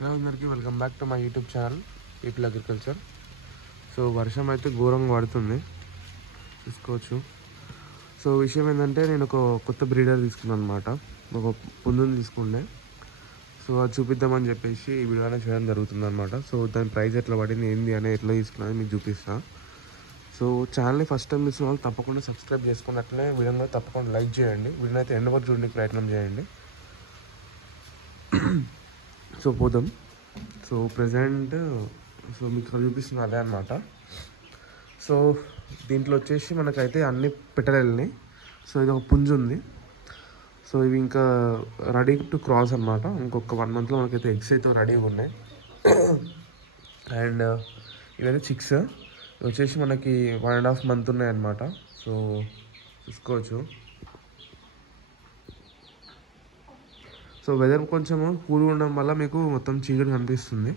Hello అందరికీ welcome back to my YouTube channel people agriculture. So వర్షం అయితే ఘోరంగా పడుతుంది, చూసుకోవచ్చు. సో విషయం ఏంటంటే నేను ఒక కొత్త బ్రీడర్ తీసుకున్నాను అనమాట. ఒక పుంజుని తీసుకుంటే సో అది చూపిద్దామని చెప్పేసి ఈ వీడియో అనేది చేయడం జరుగుతుంది అనమాట. సో దాని ప్రైస్ ఎట్లా పడింది, ఏంది అనేది ఎట్లా తీసుకున్నది మీకు చూపిస్తాను. సో ఛానల్ని ఫస్ట్ టైం చూసిన వాళ్ళు తప్పకుండా సబ్స్క్రైబ్ చేసుకున్నట్లే వీడియోని తప్పకుండా లైక్ చేయండి. వీడియో అయితే ఎండ్ వరకు చూడడానికి ప్రయత్నం చేయండి. సో పోదాం. సో ప్రజెంట్ సో మీకు ఇక్కడ చూపిస్తుంది అదే అనమాట. సో దీంట్లో వచ్చేసి మనకైతే అన్ని పెట్టలేని. సో ఇది ఒక పుంజు ఉంది. సో ఇవి ఇంకా రెడీ టు క్రాస్ అనమాట. ఇంకొక 1 monthలో మనకైతే ఎగ్స్ అయితే రెడీగా ఉన్నాయి. అండ్ ఇవైతే చిక్స్ వచ్చేసి మనకి 1.5 month ఉన్నాయన్నమాట. సో చూసుకోవచ్చు. సో వెదర్ కొంచెం కూల్గా ఉండడం వల్ల మీకు మొత్తం చీకటి కనిపిస్తుంది.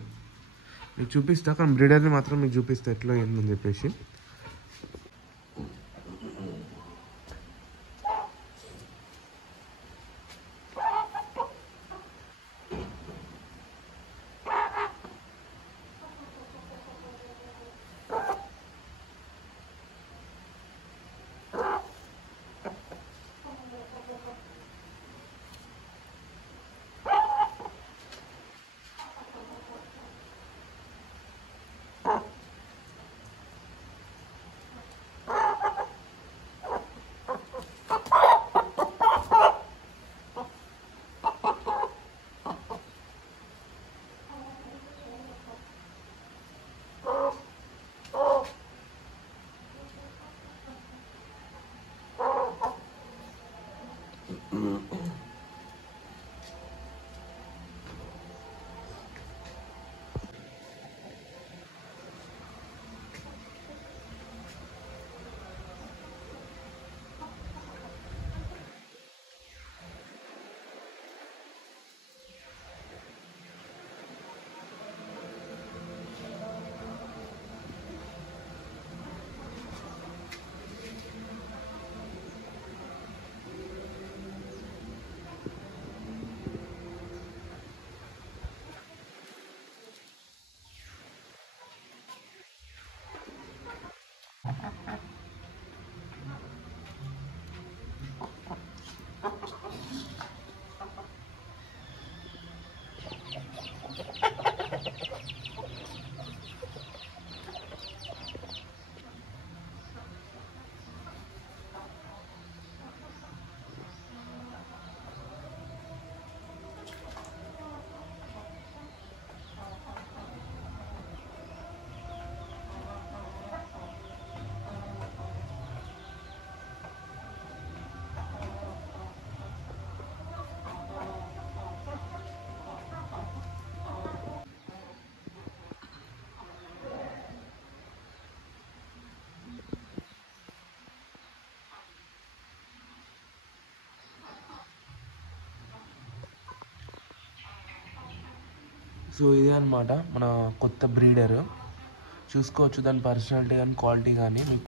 మీకు చూపిస్తా, కానీ బ్రీడర్ని మాత్రం మీకు చూపిస్తా ఎట్లా ఏందని చెప్పేసి. సో ఇదే అనమాట మన కొత్త బ్రీడర్. చూసుకోవచ్చు దాని పర్సనాలిటీ కానీ క్వాలిటీ కానీ.